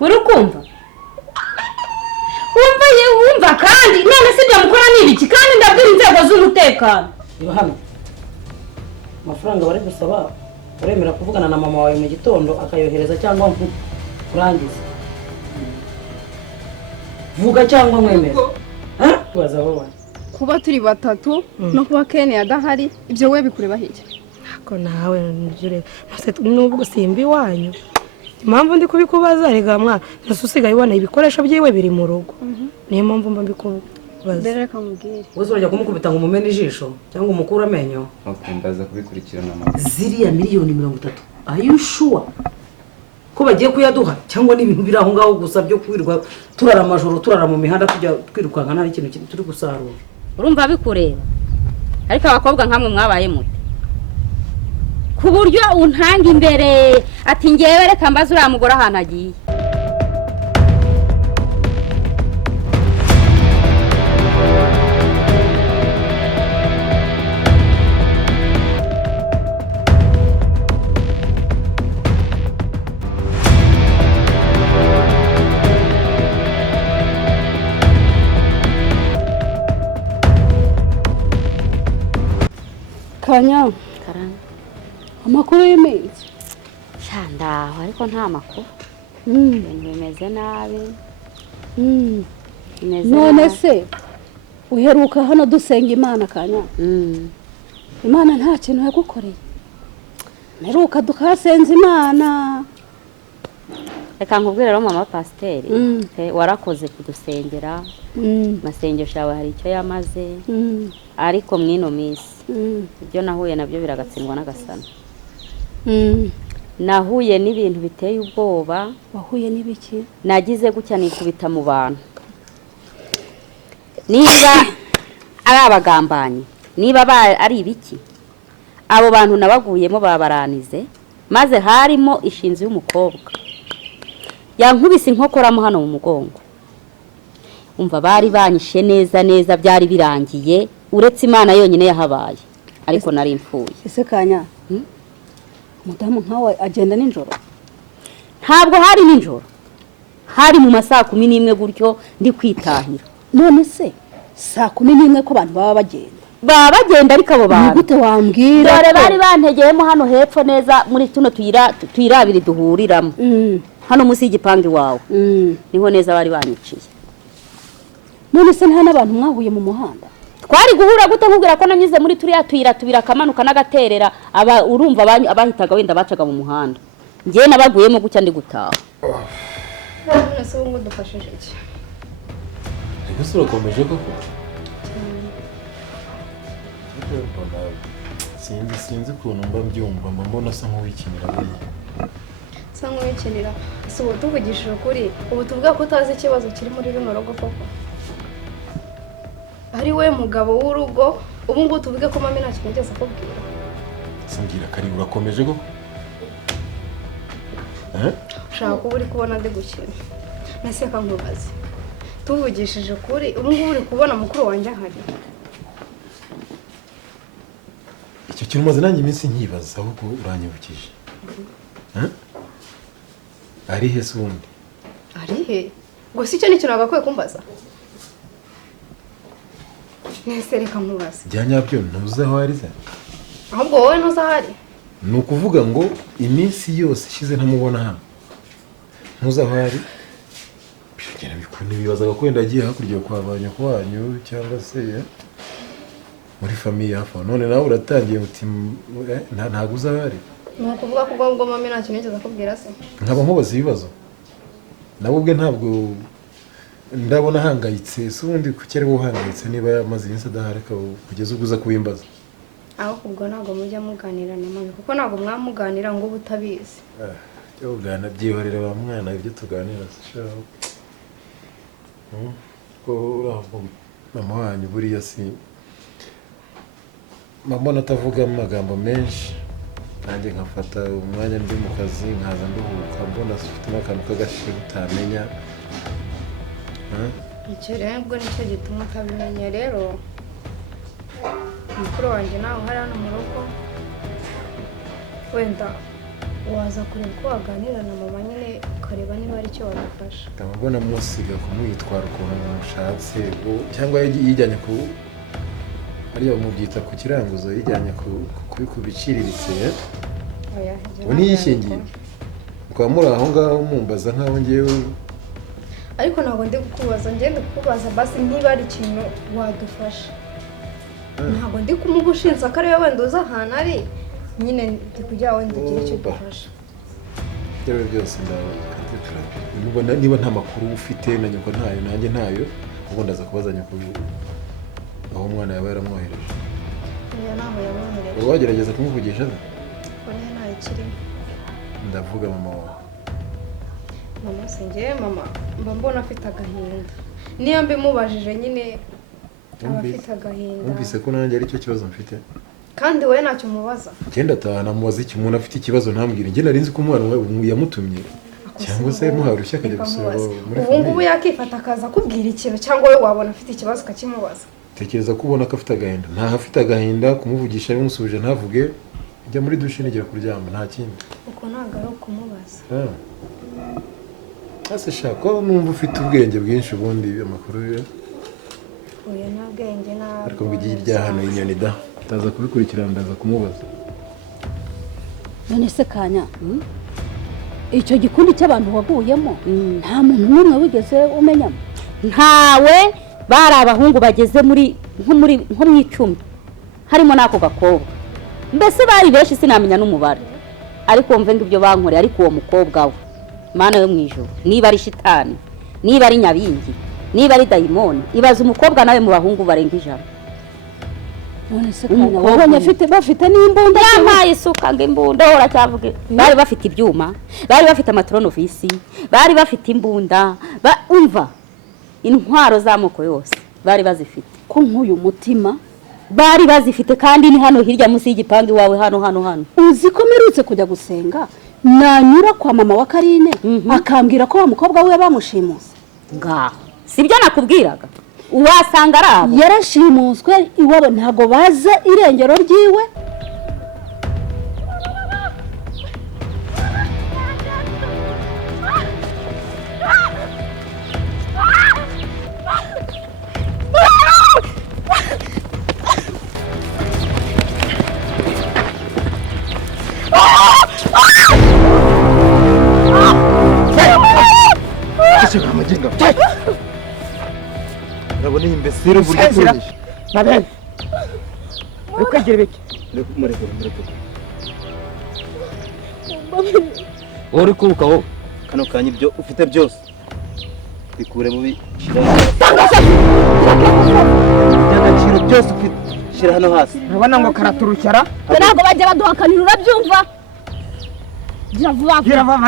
urukumva wumva kandi none se bya mukora n'ibiki kandi ndabwira inzego z'umutekano Yohana amafaranga bari gusaba uremera kuvugana na mama wawe mu gitondo akayohereza cyangwa kurangiza vuga cyangwa mwemera baza wowe kuba turi batatu no kuba Ken adahari ibyo we bikureba hirya ko nawe njure nubwo simbi wanyu impamvu ndi kubikubaza rega mwa nasusigaye ubona ibikoresho byiwe biri mu rugo niyo mpamvu mba mbikubaza mbere reka mubwire wese urajya kumukubita ngo umumene ijisho cyangwa umukura amenyo ndaza kubikurikirana mama ziriya miliyoni 30 are you sure ko bagiye kuyaduha cyangwa n'ibintu biri aho ngaho gusa byo kwirwa turara amajoro turara mu mihanda tujya twirukanka nta ikintu turi gusarura urumva bikureba ariko abakobwa nkamwe mwabaye muti ku buryo untanga imbere ati ngewe reka mbaze uriya mugore ahantu agiye Kanya amakuru y'imezi shandaho ariko nta makuru ibintu bimeze nabi none se uheruka hano dusenga Imana Kanya Imana nta kintu yagukoreye meruka dukasenza Imana reka nkubwire rero mama pasiteri warakoze kudusengera masengesho yawe hari icyo yamaze ariko mwino minsi ibyo nahuye nabyo biragatsindwa n'agasana nahuye n'ibintu biteye ubwoba wahuye n'ibiki nagize gutya nikubita mu bantu niba ari abagambanyi niba ari ibiki abo bantu nabaguyemo babaranize maze harimo ishinzi y'umukobwa yankubise inkokoramo hano mu mugongo umva bari banyishe neza byari birangiye uretse Imana yonyine yahabaye ariko nari mfuye ese Kanya mudamu nkawe agenda ninjoro ntabwo hari ninjoro hari mu masaha 11 gutyo ndi kwitahira none se saa 11 ko abantu baba bagenda ariko abo bantu gute wambwira dore bari bantegeyemo hano hepfo neza muri tuno tuyirabiri duhuriramo hano munsi y'igipangu wawe niho neza bari banyiciye none se nta n'abantu mwahuye mu muhanda twari guhura gute nkubwira ko nanyuze muri turiya tuyira tubira kamanuka n'agaterera urumva abahitaga wenda bacaga mu muhanda ngiye nabaguyemo gutya ndi gutaha none se ngo dufashije iki ese urakomeje koko sinzi ukuntu mba mbyumva mbona asa nk'uwikinira buriya sa nk'uwikinira si ubu tuvugishije ukuri ubu tuvuga ko utazi ikibazo kiri muri runo rugo koko ari we mugabo w'urugo ubu ngubu tuvuge ko mami nta kintu cyose akubwira simbwira kari urakomeje koko ushaka kuba uri kubona ndi gukina nase kankubaze tuvugishije ukuri ubu ngubu uri kubona mukuru wanjye ahari icyo kintu maze nanjye iminsi nkibaza ahubwo uranyibukije ari he se ubundi ari he gusa icyo ni ikintu agakwiye kumbaza nese reka nkubaze bya nyabyo ntuzi aho ari se ahubwo wowe ntuzi aho ari ni ukuvuga ngo iminsi yose ishize ntamubona hano ntuzi aho ari bibazaga ko wenda agiye hakurya kwa ba nyoko wanyu cyangwa se muri famiye hafi none nawe uratangiye uti ntabwo uzi aho ari ni ukuvuga ko ubwo mami nta kintu yigeze akubwira se nkaba nkubaza ibibazo nawe ubwe ntabwo ndabona ahangayitse si ubundi kuki ari wowe uhangayitse niba yamaze iminsi adahari kugeza ubwo uza kubimbaza aho ubwo ntabwo mujya muganira na mami kuko ntabwo mwamuganira ngo utabizi byo ugana byihorera ba mwana ibyo tuganira sishaka ko uraho mama wanyu buriya si mbona atavuga amagambo menshi nanjye nkafata umwanya ndi mu kazi nkaza nduhuka mbona afite akantu k'agashira utamenya icyo rero ubwo nicyo gituma utabimenya rero mukuru wanjye nawe uhari hano mu rugo wenda waza kureba uko waganira na mama nyine ukareba niba ari cyo wadufasha. ndabona musiga kumwitwara ukuntu mushatse cyangwa yijyanye ku ariya mubyita ku kiranguzo yijyanye ku biciriritse Oya, ubu niyishingiye mukaba muri aho ngaho mumbaza nk'aho ngewe ariko ntabwo ndi kukubaza, ngende kukubaza basi niba ari ikintu wadufasha. Ntabwo ndi kumugushinza ko ariwe wenda uzi ahantu ari, nyine ndi kugira wenda ugire icyo udufasha. ibyo byose ndabona niba nta makuru ufite na nyoko ntayo nanjye ntayo ubwo ndaza kubaza nyoko aho umwana yaba yaramwohereje. Oya, ntaho yamwohereje. wari wagerageza kumuvugisha se? Oya, ntayo kirimo. ndavuga mama wawe. Mama sinjye mama mba mbona afite agahinda, niyo mbimubajije nyine aba afite agahinda. wumvise ko nanjye aricyo kibazo mfite kandi wowe ntacyo umubaza. genda atahana mubaza iki umuntu afite ikibazo ntambwire njye nari nzi ko umwana yamutumye cyangwa se muharushya akajya gusura muri ubu ngubu yakifata akaza akubwira ikintu cyangwa wowe wabona afite ikibazo ukakimubaza. tekereza ko ubona ko afite agahinda ntaho afite agahinda kumuvugisha bimusubije ntavuge jya muri dushe nigera kuryama nta kindi uko ntabwo ari ukumubaza. ase shaka numva ufite ubwenge bwinshi ubundi amakuru ye oya nta bwenge ntabwo. ariko ngo igihe iryahano inyoni da utaza kubikurikirana ndaza kumubaza. none se Kanya icyo gikundi cy'abantu waguyemo nta muntu n'umwe wigeze umenyamo? ntawe. bari abahungu bageze nko mu 10 harimo n'ako gakobwa, mbese bari benshi sinamenya n'umubare, ariko mve ngo ibyo bankoreye. ariko uwo mukobwa we Mana yo mu ijuru, niba ari shitani, niba ari nyabingi, niba ari dayimoni, ibaza umukobwa nawe mu bahungu barenga 100. none se Kanya wabonye bafite n'imbunda yampaye isuka ngo imbunda hora cyavuge. bari bafite ibyuma, bari bafite amatronovisi, bari bafite imbunda, umva intwaro z'amoko yose bari bazifite. ko nk'uyu mutima bari bazifite kandi ni hano hirya munsi y'igipangu iwawe hano. uzi ko mperutse kujya gusenga nanyura kwa mama wa Karine akambwira ko wa mukobwa we bamushimuse. ngaho sibyo nakubwiraga, wasanga ari abo yarashimuswe iwabo ntago baza irengero ryiwe. Urabona iyi mbesire uburyo iturisha. Babene. Ukagira biki? Mureke. Uri kubuka wo. Kano kanya ibyo ufite byose. Bikure mubi shira. Byagaciro byose ufite. Shira hano hasi. Urabona ngo karaturukira? Ntabwo bajya baduhakanira urabyumva? Gira vuba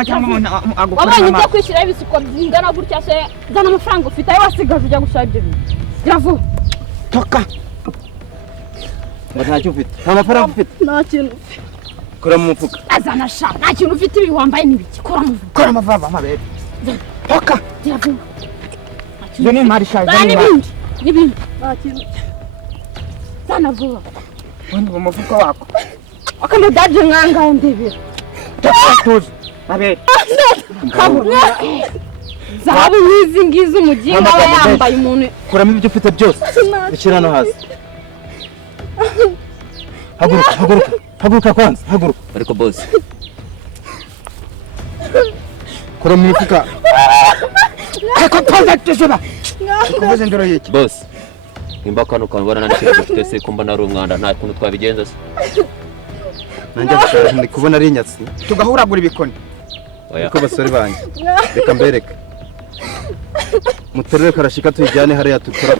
cyangwa umuntu agukora. Wabonye ibyo kwishyura ibisuko bingana gutya se zana amafaranga ufite ayo wasigaje ujya gushaka ibyo bintu. Gira vuba. Toka. Ntacyo ufite. Nta mafaranga ufite. Nta kintu. Kora mu mufuka. Azana sha. Nta kintu ufite ibi wambaye n'ibiki. Kora mu mufuka. Kora amavava mabere. Toka. Gira vuba. Yo ni mari shaje. N'ibindi. Nta kintu. Zana vuba. Wenda mu mufuka wako. Akamudaje mwanga ndibira. Tuzi. Mabere. Zahabu n'izi ngizi umuginga aba yambaye umuntu. Kuramo ibyo ufite byose. Bishyira hano hasi. Haguruka kwanza. Haguruka. Ariko boss. Kora mu mufuka. Ariko tuza tuzuba. Kuvuze ndoro yiki. Boss. Nimba kano kanbona nandikira dufite se kumba nari umwanda nta kuntu twabigenza se. Nanjye gushaka ndi kubona ari inyatsi. Tugahuragura ibikoni. Oya. Ko basore banjye. Reka mbereke. Muterere karashika tuyijyane hariya tukora.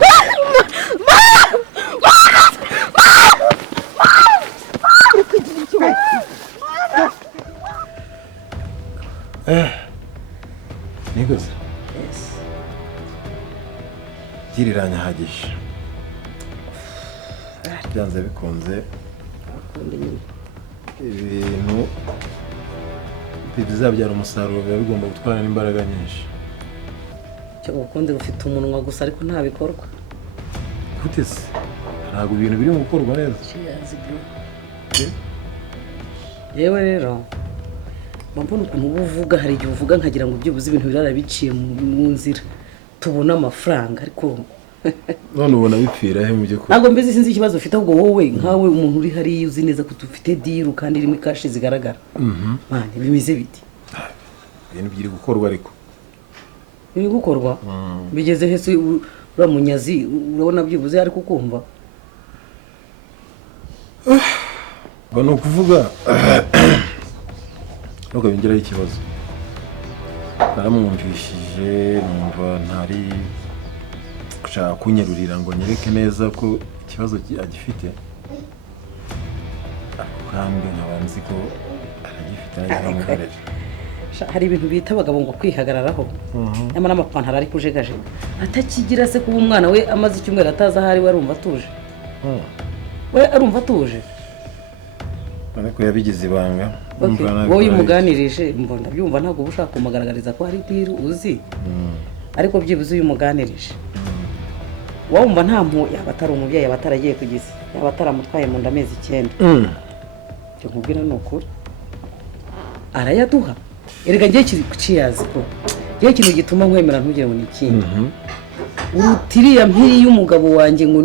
Niguze. Giriranya hagije. Byanze bikunze. Ibintu bizabyara umusaruro biba bigomba gutwara n'imbaraga nyinshi. cyo ubukundi bufite umunwa gusa ariko nta bikorwa. Gute se? Ntabwo ibintu biri mu gukorwa neza. Yewe rero mbona ukuntu uba uvuga hari igihe uvuga nkagira ngo byibuze ibintu birara biciye mu nzira tubona amafaranga ariko none ubona bipfira he mujye ko ntabwo mbizi sinzi ikibazo ufite ahubwo wowe nkawe umuntu uri hariya uzi neza ko dufite diru kandi irimo ikashi zigaragara mani bimeze biti ibintu biri gukorwa ariko biri gukorwa bigeze hese uriya munyazi urabona byibuze ariko ukumva ni ukuvuga ntabwo yongeraho ikibazo naramwumvishije numva ntari gushaka kunyerurira ngo nyereke neza ko ikibazo agifite kandi nkaba nzi ko aragifite aragihamugarira hari ibintu bita abagabo ngo kwihagararaho nyamara amapantaro ari kujegajega atakigira se kuba umwana we amaze icyumweru atazi aho ari we arumva atuje we arumva atuje ariko yabigize ibanga wowe umuganirije mbona byumva ntabwo uba ushaka kumugaragariza ko hari diru uzi ariko byibuze uyu umuganirije wumva nta mpu yaba atari umubyeyi yaba ataragiye ku gisi yaba ataramutwaye mu nda amezi 9 cyo nkubwira ni ukuri arayaduha erega ngiye kiyazi ko ngiye kintu gituma nkwemera ntugire ngo ni ikindi urutiriya mpiri y'umugabo wanjye ngo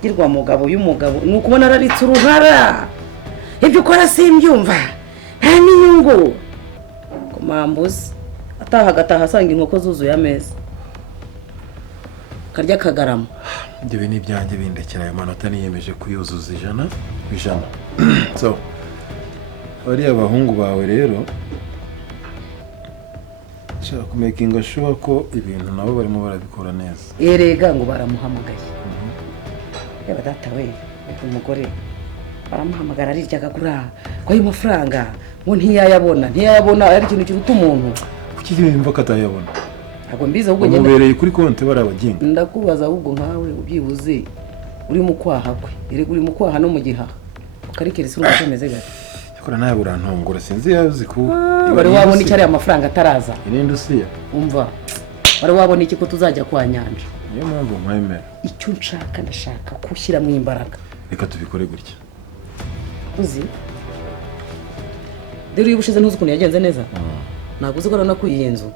girwa mugabo y'umugabo ni ukubona araritse uruhara ibyo ukora simbyumva nta n'inyungu ku mambuzi atahagataha asanga inkoko zuzuye ameza karya kagarama ibyo bintu ibyanjye bindekera ayo manota niyemeje kuyuzuza 100%. So bariya abahungu bawe rero nshaka kumekinga sure ko ibintu nabo barimo barabikora neza erega ngo baramuhamagaye yaba data we umugore baramuhamagara arirya akagura ko ayo mafaranga ngo ntiyayabona ari ikintu kiruta umuntu kuki yumva ko atayabona ntabwo mbizi ahubwo nyine mubereye kuri konti barabaginga ndakubaza ahubwo nkawe ubyibuze uri mu kwaha kwe erega uri mu kwaha no mu gihaha ukarikera isi urugo ameze gake yakora nawe urantongora sinzi yazi ko bari wabona icyo ari amafaranga ataraza irindi usiya umva bari wabona iki ko tuzajya kwa nyanja niyo mpamvu mwemera icyo nshaka ndashaka kushyiramo imbaraga reka tubikore gutya uzi dore iyo ubushize ntuzi ukuntu yagenze neza ntabwo uzi ko aranakuye iyi nzu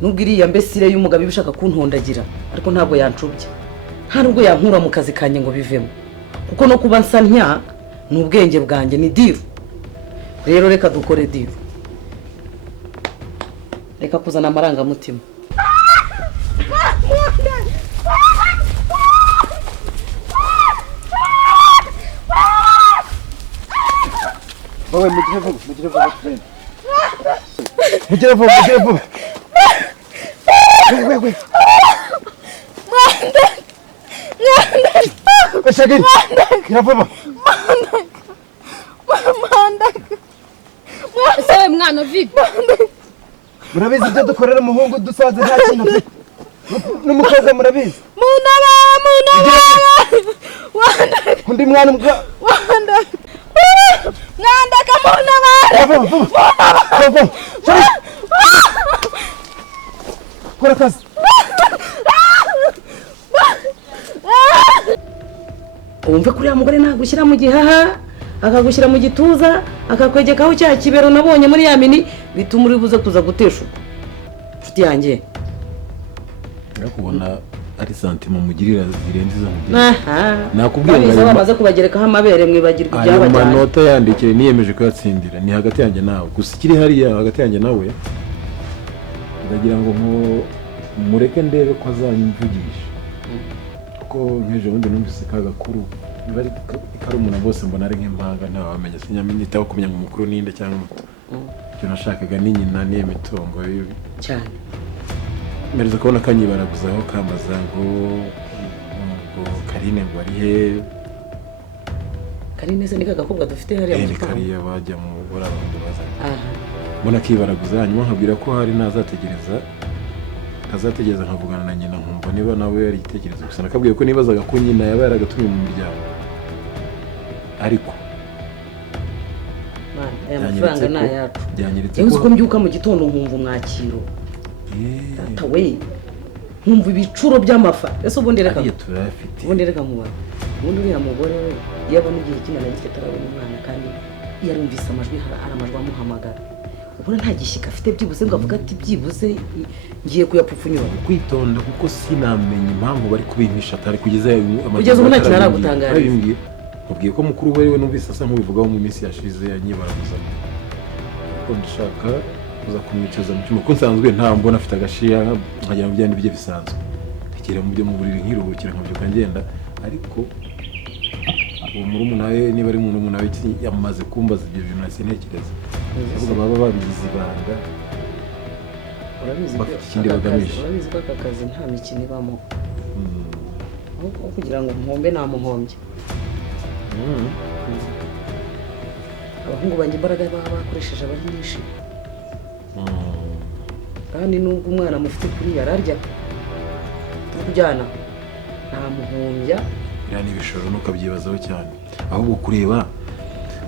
nubwo iriya mbesire y'umugabo iba ishaka kuntondagira ariko ntabwo yancubye nta nubwo yankura mu kazi kanjye ngo bivemo kuko no kuba nsa ntya ni ubwenge bwanjye ni diru rero reka dukore diru reka kuzana amarangamutima wowe mugire vuba we Shaggy, iravuba. Ese mwana Victor. Murabizi ibyo dukorera umuhungu dusaze nta kintu afite. N'umukobwa murabizi. Munaba. Undi mwana mbwa. Mwandaka munaba. Iravuba. Kora kazi. Umve kuriya mugore nagushyira mu gihaha akagushyira mu gituza akakwegekaho cya kibero nabonye muri ya mini bituma uri buze kuza guteshuka nshuti yanjye nakubona ari santima mugirira zirenze izo aha nakubwira ngo bamaze kubagerekaho amabere mwibagirwa ibyabajyanye ayo manota yandikire niyemeje ko yatsindira ni hagati yanjye nawe gusa ikiri hariya hagati yanjye nawe ndagira ngo mureke ndebe ko azanyumvugisha ko nk'ejo bundi numvise ka gakuru bari karumuna bose mbona ari nk'impanga nta wamenya sinyamenye itaho kumenya ngo umukuru ninde cyangwa muto icyo nashakaga ni nyina niye mitungo cyane mpereza kubona kanyibaraguzaho kambaza ngo Karine ngo ari he Karine se ni kagakobwa dufite hariya mu gipangu kariya bajya mu burabantu bazanye mbona kibaraguza hanyuma nkabwira ko hari azategereza nkavugana na nyina nkumva niba nawe yari igitekerezo gusa nakabwiye ko nibazaga ko nyina yaba yaragatumye mu miryango ariko aya mafaranga ni ayacu yewe uko mbyuka mu gitondo nkumva umwakiro data we nkumva ibicuro by'amafa ese ubundi reka nkubona ubundi uriya mugore we iyo abona igihe kinana gifite atarabona umwana kandi yarumvise amajwi hari amajwi amuhamagara ubona nta gishyika afite byibuze ngo avuga ati byibuze ngiye kuyapfupfunyura kwitonda kuko sinamenye impamvu bari kubimpisha atari kugeza ubu nta kintu aragutangariza mubwiye ko mukuru we numvise asa nk'ubivugaho mu minsi yashize yanyibaraguza ariko ndashaka kuza kumwicaza mu cyuma ko nsanzwe nta mbona afite agashiya nkagira ngo byane bye bisanzwe bigera mu byo mu buriri nkiruhukira nkabyuka ngenda ariko uwo murumuna we niba ari murumuna we yamaze kumbaza ibyo bintu nasi ntekereza avuga baba babigize ibanga urabizi ko aka kazi nta mikino ibamo aho kugira ngo mpombe namuhombye abahungu banjye imbaraga baba bakoresheje aba ari nyinshi kandi nubwo umwana mufite kuriya ararya kujyana ntamuhombya biriya ni ibishoro ntukabyibazaho cyane ahubwo kureba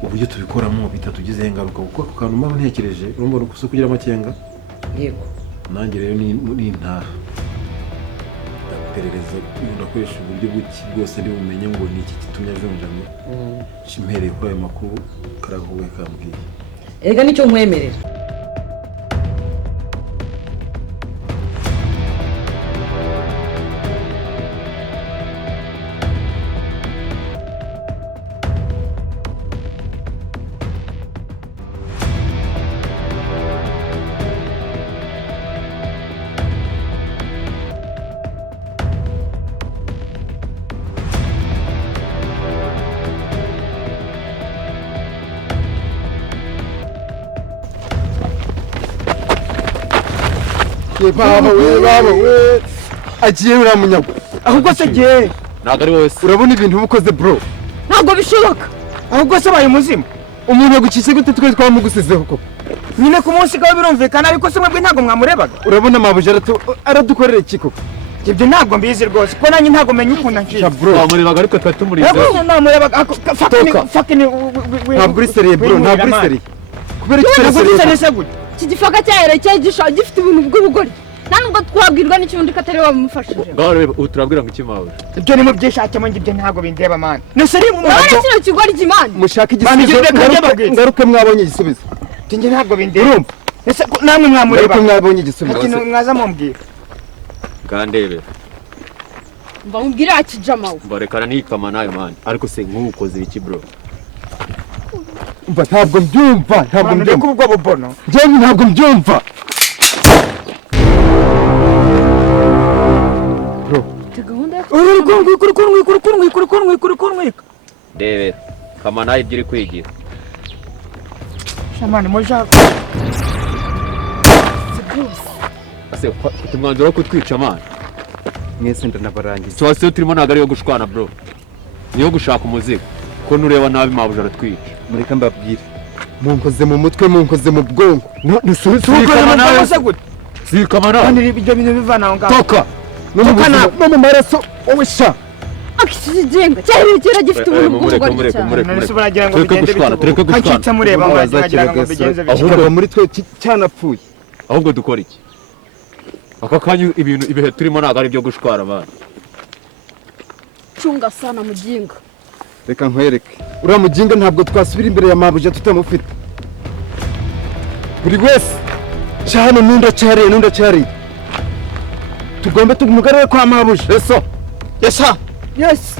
uburyo tubikoramo bitatugizeho ingaruka kuko ako kantu mpamvu ntekereje urumva ko kugira amakenga yego nanjye rero ni ntaha ndaperereza ndakoresha uburyo bwose bumenye ngo ni iki gitumye ajonjamye mpereye kuri ayo makuru karahuwe kambwiye erega nicyo nkwemerera baba we agiye uramunyagwa ahubwo se giye ntabwo ari wowe urabona ibintu ubukoze bro ntabwo bishoboka ahubwo se baye muzima umuntu yagukize gute twe twamugusizeho koko nyine ku munsi gawe birumvikana ariko se mwebwe ntabwo mwamurebaga urabona mabuje aradukorera iki koko ibyo ntabwo mbizi rwose ko nanjye ntabwo menya ukuntu ankije wamurebaga ariko twe tumurize namurebaga fucking ntabwo uri seriye bro ntabwo uri seriye kubera iki seriye gute iki gifaga cyaherekeye gifite ibintu bw'ubugori nta nubwo twabwirwa n'ikibundi katari wamufashije ngaho reba ubu turabwira ngo iki mawe ibyo ni mu byishakemo ngo ibyo ntabwo bindeba mani nusari mu maso kino kigori kimani mushaka igisubizo ngaruke mwabonye igisubizo njye ntabwo bindeba urumva ese namwe mwamureba ngaruke mwabonye igisubizo ikintu mwaza mumbwira ngandebe mba mubwira akijamawe mbarekana nikama nayo mani ariko se nk'ukoze iki bro umva ntabwo mbyumva ubwo bubono njye ntabwo mbyumva ndebe kama nayo ibyo uri kwigira shamani mushaka ase ufite umwanzuro wo kutwica mani mwese ndanabarangiza situwasiyo turimo ntabwo ariyo gushwana bro niyo gushaka umuzigo ko nureba nabi mabuja aratwica mureka mbabwire munkoze mu mutwe munkoze mu bwonko sikama nawe kandi ibyo bintu bivana aho ngaho toka no mu maraso wowe sha akikigenga cyari kira gifite ubuntu bw'ubugori cyane none baragira ngo bigende tureke gushwana kancitse mureba ngo bazagira ngo bigenze ahubwo muri twe cyanapfuye ahubwo dukora iki aka kanya ibintu ibihe turimo ntabwo ari byo gushwara abana cunga sana mujinga reka nkwereke uriya mujinga ntabwo twasubira imbere ya mabuja tutamufite buri wese cyane n'undacyariye tugomba tumugarure kwa mabuja eso yesa yes